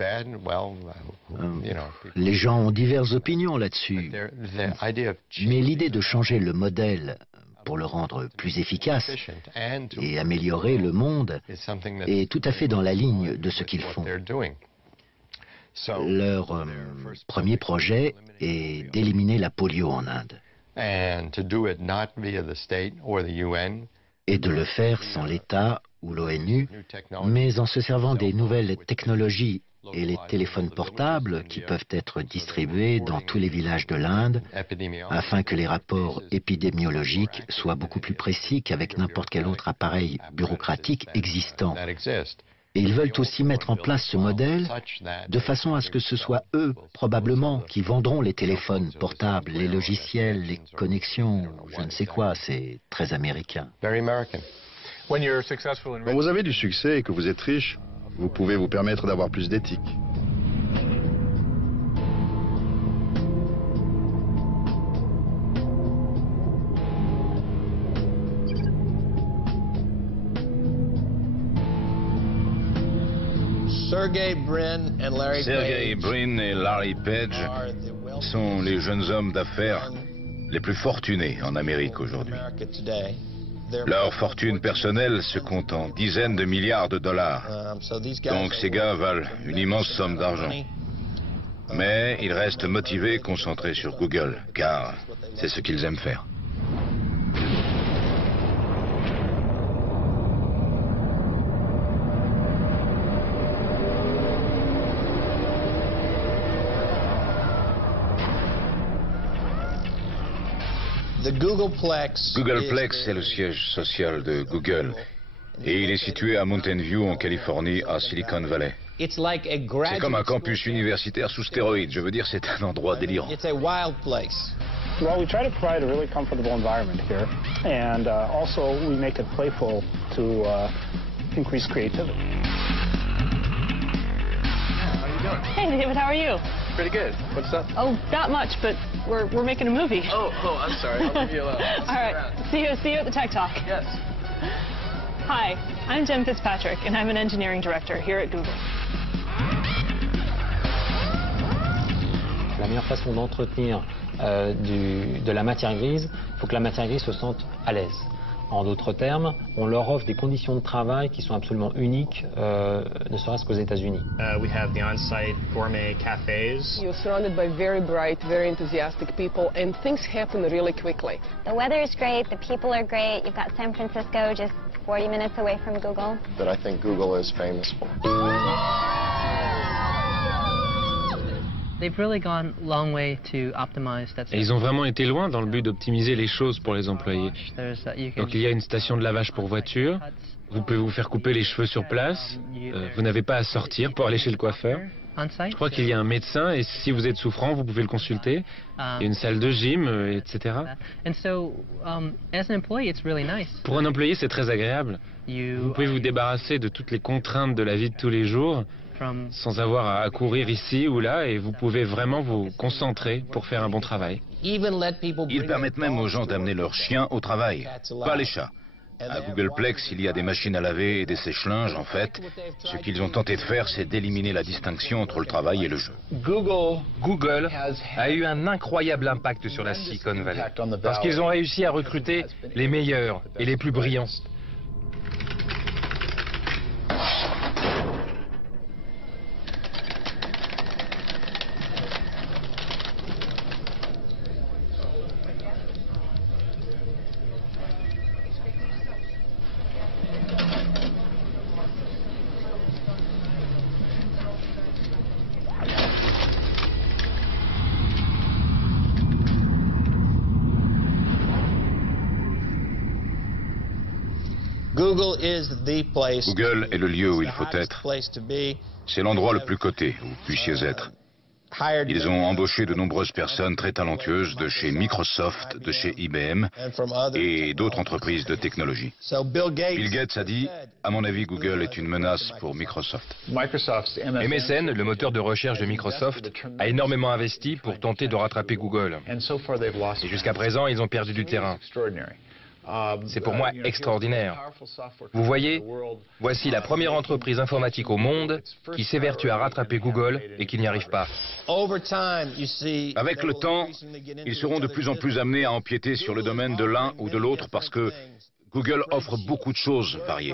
Les gens ont diverses opinions là-dessus. Mais l'idée de changer le modèle pour le rendre plus efficace et améliorer le monde est tout à fait dans la ligne de ce qu'ils font. Leur premier projet est d'éliminer la polio en Inde. Et de le faire sans l'État ou l'ONU, mais en se servant des nouvelles technologies et les téléphones portables qui peuvent être distribués dans tous les villages de l'Inde afin que les rapports épidémiologiques soient beaucoup plus précis qu'avec n'importe quel autre appareil bureaucratique existant Et ils veulent aussi mettre en place ce modèle de façon à ce que ce soit eux, probablement, qui vendront les téléphones portables, les logiciels, les connexions, je ne sais quoi. C'est très américain. Quand vous avez du succès et que vous êtes riche, vous pouvez vous permettre d'avoir plus d'éthique. Sergey Brin et Larry Page sont les jeunes hommes d'affaires les plus fortunés en Amérique aujourd'hui. Leur fortune personnelle se compte en dizaines de milliards de dollars. Donc ces gars valent une immense somme d'argent. Mais ils restent motivés et concentrés sur Google, car c'est ce qu'ils aiment faire. Googleplex est le siège social de Google et il est situé à Mountain View en Californie, à Silicon Valley. C'est comme un campus universitaire sous stéroïdes, je veux dire, c'est un endroit délirant. Well, we try to provide a really comfortable environment here, and also we make it playful to increase creativity. How you doing? Hey, David, how are you? Pretty good. What's up? Oh, not much, but we're making a movie. Oh, I'm sorry. I'll leave you alone. All right. See you at the Tech Talk. Yes. Hi, I'm Jen Fitzpatrick, and I'm an engineering director here at Google. La meilleure façon d'entretenir de la matière grise, il faut que la matière grise se sente à l'aise. En d'autres termes, on leur offre des conditions de travail qui sont absolument uniques, ne serait-ce qu'aux États-Unis. We have the on-site gourmet cafes. You're surrounded by very bright, very enthusiastic people, and things happen really quickly. The weather is great, the people are great. You've got San Francisco just 40 minutes away from Google. That I think Google is famous for. They've really gone a long way to optimize that. Et ils ont vraiment été loin dans le but d'optimiser les choses pour les employés. Donc il y a une station de lavage pour voitures, vous pouvez vous faire couper les cheveux sur place, vous n'avez pas à sortir pour aller chez le coiffeur. Je crois qu'il y a un médecin et si vous êtes souffrant, vous pouvez le consulter. Il y a une salle de gym, etc. Pour un employé, c'est très agréable. Vous pouvez vous débarrasser de toutes les contraintes de la vie de tous les jours sans avoir à courir ici ou là et vous pouvez vraiment vous concentrer pour faire un bon travail. Ils permettent même aux gens d'amener leurs chiens au travail, pas les chats. À Googleplex, il y a des machines à laver et des sèche-linges, en fait. Ce qu'ils ont tenté de faire, c'est d'éliminer la distinction entre le travail et le jeu. Google a eu un incroyable impact sur la Silicon Valley, parce qu'ils ont réussi à recruter les meilleurs et les plus brillants. Google est le lieu où il faut être. C'est l'endroit le plus coté où vous puissiez être. Ils ont embauché de nombreuses personnes très talentueuses de chez Microsoft, de chez IBM et d'autres entreprises de technologie. Bill Gates a dit, à mon avis, Google est une menace pour Microsoft. MSN, le moteur de recherche de Microsoft, a énormément investi pour tenter de rattraper Google. Et jusqu'à présent, ils ont perdu du terrain. C'est pour moi extraordinaire. Vous voyez, voici la première entreprise informatique au monde qui s'évertue à rattraper Google et qui n'y arrive pas. Avec le temps, ils seront de plus en plus amenés à empiéter sur le domaine de l'un ou de l'autre parce que Google offre beaucoup de choses variées.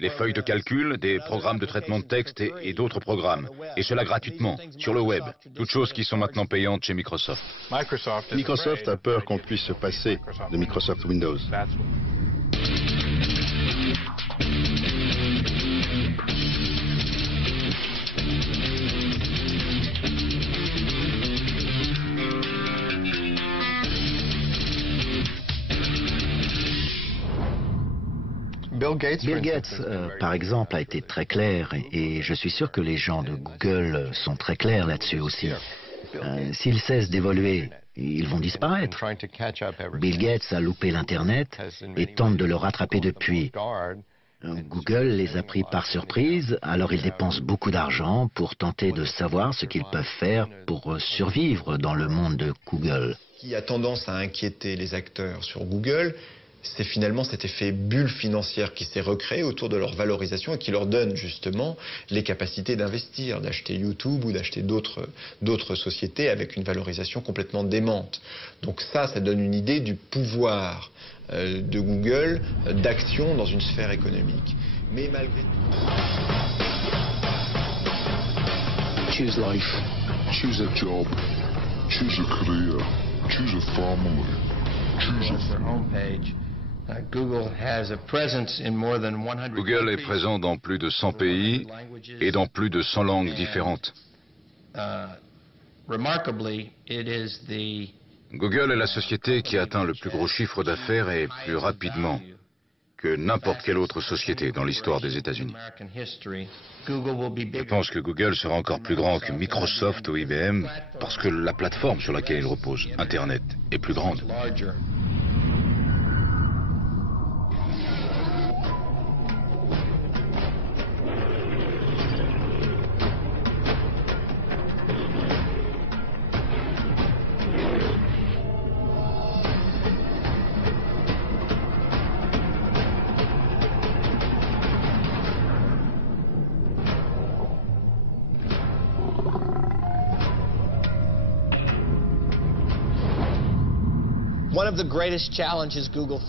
Les feuilles de calcul, des programmes de traitement de texte et d'autres programmes. Et cela gratuitement, sur le web. Toutes choses qui sont maintenant payantes chez Microsoft. Microsoft a peur qu'on puisse se passer de Microsoft Windows. Bill Gates, par exemple, a été très clair et je suis sûr que les gens de Google sont très clairs là-dessus aussi. S'ils cessent d'évoluer, ils vont disparaître. Bill Gates a loupé l'Internet et tente de le rattraper depuis. Google les a pris par surprise, alors ils dépensent beaucoup d'argent pour tenter de savoir ce qu'ils peuvent faire pour survivre dans le monde de Google. Ce qui a tendance à inquiéter les acteurs sur Google, c'est finalement cet effet bulle financière qui s'est recréé autour de leur valorisation et qui leur donne justement les capacités d'investir, d'acheter YouTube ou d'acheter d'autres sociétés avec une valorisation complètement démente. Donc ça donne une idée du pouvoir de Google d'action dans une sphère économique. Mais malgré tout... Choose life. Choose a job. Choose a career. Choose a family. Choose a homepage. Google est présent dans plus de 100 pays et dans plus de 100 langues différentes. Google est la société qui atteint le plus gros chiffre d'affaires et plus rapidement que n'importe quelle autre société dans l'histoire des États-Unis. Je pense que Google sera encore plus grand que Microsoft ou IBM parce que la plateforme sur laquelle il repose, Internet, est plus grande.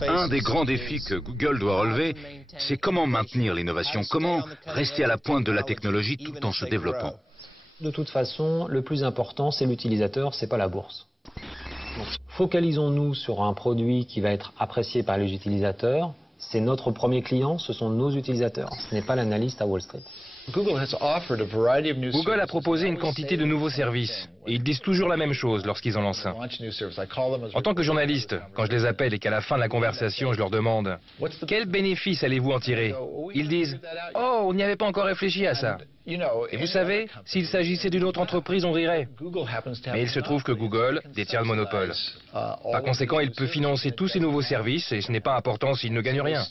Un des grands défis que Google doit relever, c'est comment maintenir l'innovation, comment rester à la pointe de la technologie tout en se développant. De toute façon, le plus important, c'est l'utilisateur, c'est pas la bourse. Focalisons-nous sur un produit qui va être apprécié par les utilisateurs. C'est notre premier client, ce sont nos utilisateurs. Ce n'est pas l'analyste à Wall Street. Google a proposé une quantité de nouveaux services, et ils disent toujours la même chose lorsqu'ils en lancent un. En tant que journaliste, quand je les appelle et qu'à la fin de la conversation, je leur demande « Quel bénéfice allez-vous en tirer ?» Ils disent « Oh, on n'y avait pas encore réfléchi à ça. » Et vous savez, s'il s'agissait d'une autre entreprise, on rirait. Mais il se trouve que Google détient le monopole. Par conséquent, il peut financer tous ces nouveaux services, et ce n'est pas important s'il ne gagne rien.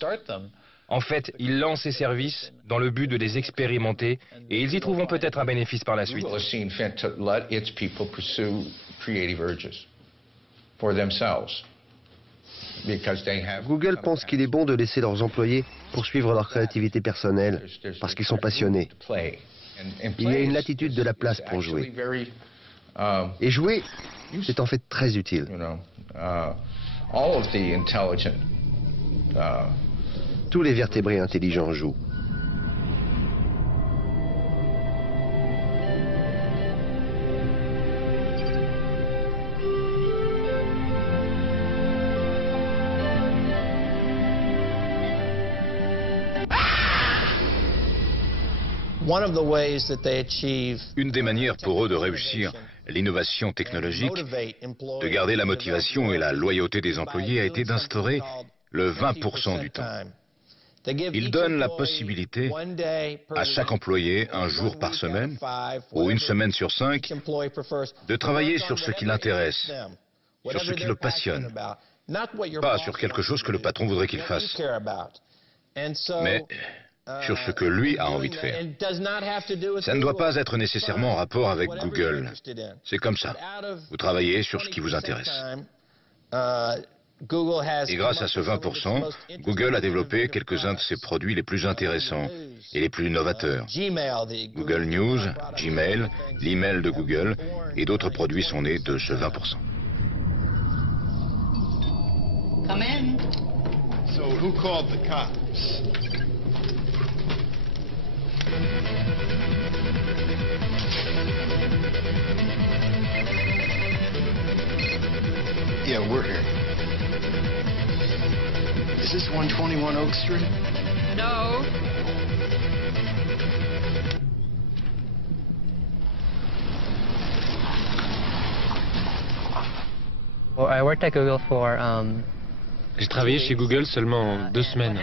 En fait, ils lancent ces services dans le but de les expérimenter et ils y trouveront peut-être un bénéfice par la suite. Google pense qu'il est bon de laisser leurs employés poursuivre leur créativité personnelle parce qu'ils sont passionnés. Il y a une latitude de la place pour jouer. Et jouer, c'est en fait très utile. Tous les vertébrés intelligents jouent. Une des manières pour eux de réussir l'innovation technologique, de garder la motivation et la loyauté des employés, a été d'instaurer le 20% du temps. Ils donnent la possibilité à chaque employé, un jour par semaine, ou une semaine sur 5, de travailler sur ce qui l'intéresse, sur ce qui le passionne, pas sur quelque chose que le patron voudrait qu'il fasse, mais sur ce que lui a envie de faire. Ça ne doit pas être nécessairement en rapport avec Google. C'est comme ça. Vous travaillez sur ce qui vous intéresse. Et grâce à ce 20%, Google a développé quelques-uns de ses produits les plus intéressants et les plus novateurs. Google News, Gmail, l'email de Google et d'autres produits sont nés de ce 20%. Come in. So who called the cops? Yeah, we're here. Is this 121 Oak Street? No. Well, I worked at Google for J'ai travaillé chez Google seulement 2 semaines.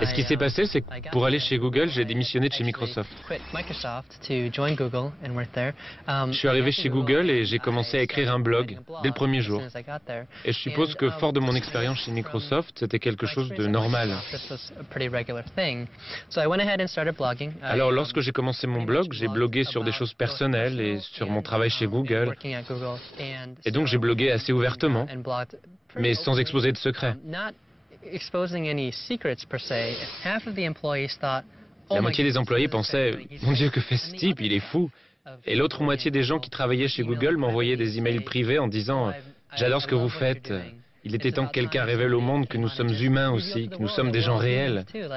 Et ce qui s'est passé, c'est que pour aller chez Google, j'ai démissionné de chez Microsoft. Je suis arrivé chez Google et j'ai commencé à écrire un blog dès le premier jour. Et je suppose que fort de mon expérience chez Microsoft, c'était quelque chose de normal. Alors lorsque j'ai commencé mon blog, j'ai blogué sur des choses personnelles et sur mon travail chez Google. Et donc j'ai blogué assez ouvertement, mais sans exposer de secrets. La moitié des employés pensaient « Mon Dieu, que fait ce type, il est fou !» Et l'autre moitié des gens qui travaillaient chez Google m'envoyaient des emails privés en disant « J'adore ce que vous faites. Il était temps que quelqu'un révèle au monde que nous sommes humains aussi, que nous sommes des gens réels. » Et ce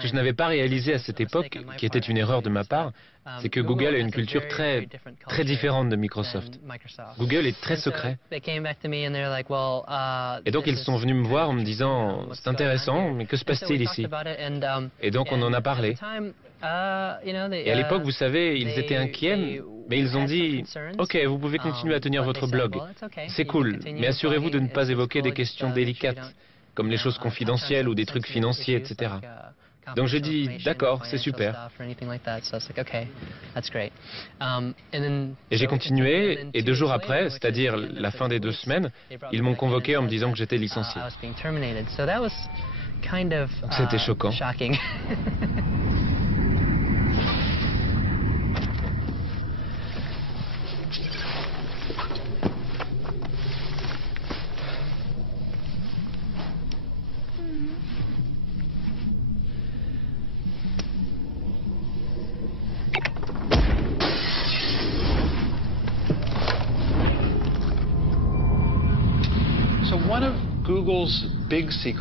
que je n'avais pas réalisé à cette époque, qui était une erreur de ma part, c'est que Google a une culture très différente de Microsoft. Google est très secret. Et donc ils sont venus me voir en me disant « C'est intéressant, mais que se passe-t-il ici ?» Et donc on en a parlé. Et à l'époque, vous savez, ils étaient inquiets, mais ils ont dit « Ok, vous pouvez continuer à tenir votre blog. C'est cool, mais assurez-vous de ne pas évoquer des questions délicates, comme les choses confidentielles ou des trucs financiers, etc. » Donc j'ai dit « D'accord, c'est super. » Et j'ai continué, et 2 jours après, c'est-à-dire la fin des 2 semaines, ils m'ont convoqué en me disant que j'étais licencié. Donc c'était choquant.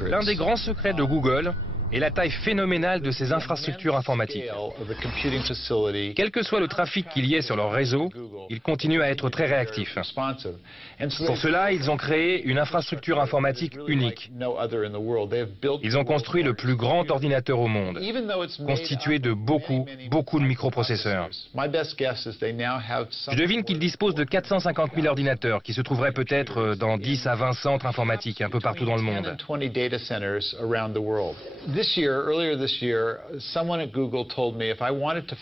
L'un des grands secrets de Google est la taille phénoménale de ses infrastructures informatiques. Quel que soit le trafic qu'il y ait sur leur réseau, ils continuent à être très réactifs. Pour cela, ils ont créé une infrastructure informatique unique. Ils ont construit le plus grand ordinateur au monde, constitué de beaucoup de microprocesseurs. Je devine qu'ils disposent de 450 000 ordinateurs qui se trouveraient peut-être dans 10 à 20 centres informatiques un peu partout dans le monde.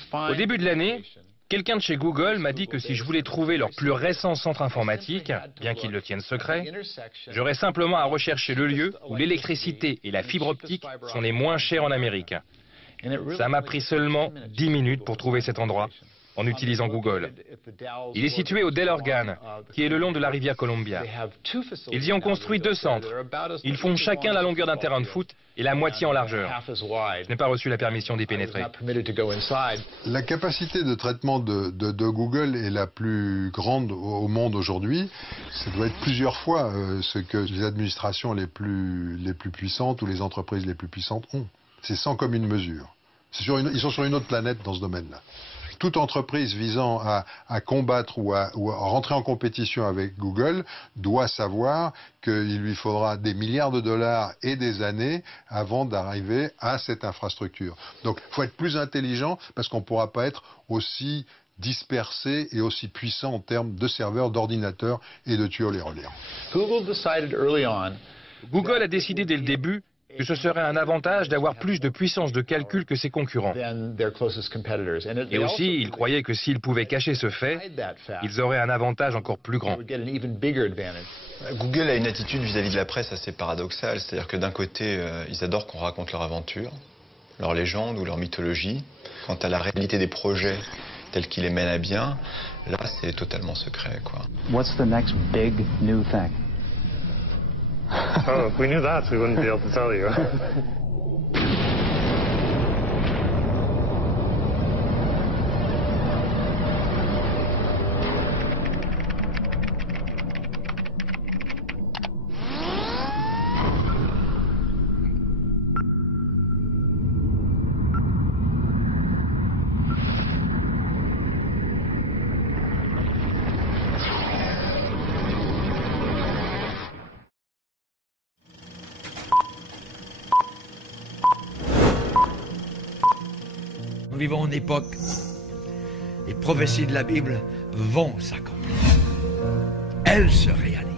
Au début de l'année, quelqu'un de chez Google m'a dit que si je voulais trouver leur plus récent centre informatique, bien qu'ils le tiennent secret, j'aurais simplement à rechercher le lieu où l'électricité et la fibre optique sont les moins chères en Amérique. Ça m'a pris seulement 10 minutes pour trouver cet endroit, en utilisant Google. Il est situé au Delaware, qui est le long de la rivière Columbia. Ils y ont construit 2 centres. Ils font chacun la longueur d'un terrain de foot et la moitié en largeur. Je n'ai pas reçu la permission d'y pénétrer. La capacité de traitement de Google est la plus grande au monde aujourd'hui. Ça doit être plusieurs fois ce que les administrations les plus puissantes ou les entreprises les plus puissantes ont. C'est sans commune mesure. Ils sont sur une autre planète dans ce domaine-là. Toute entreprise visant à combattre ou à rentrer en compétition avec Google doit savoir qu'il lui faudra des milliards de dollars et des années avant d'arriver à cette infrastructure. Donc il faut être plus intelligent parce qu'on ne pourra pas être aussi dispersé et aussi puissant en termes de serveurs, d'ordinateurs et de tuyaux les reliants. Google a décidé dès le début que ce serait un avantage d'avoir plus de puissance de calcul que ses concurrents. Et aussi, ils croyaient que s'ils pouvaient cacher ce fait, ils auraient un avantage encore plus grand. Google a une attitude vis-à-vis de la presse assez paradoxale, c'est-à-dire que d'un côté, ils adorent qu'on raconte leur aventure, leur légende ou leur mythologie. Quant à la réalité des projets tels qu'ils les mènent à bien, là, c'est totalement secret, quoi. What's the next big new thing? Oh, if we knew that, we wouldn't be able to tell you. Nous vivons une époque, les prophéties de la Bible vont s'accomplir. Elles se réalisent.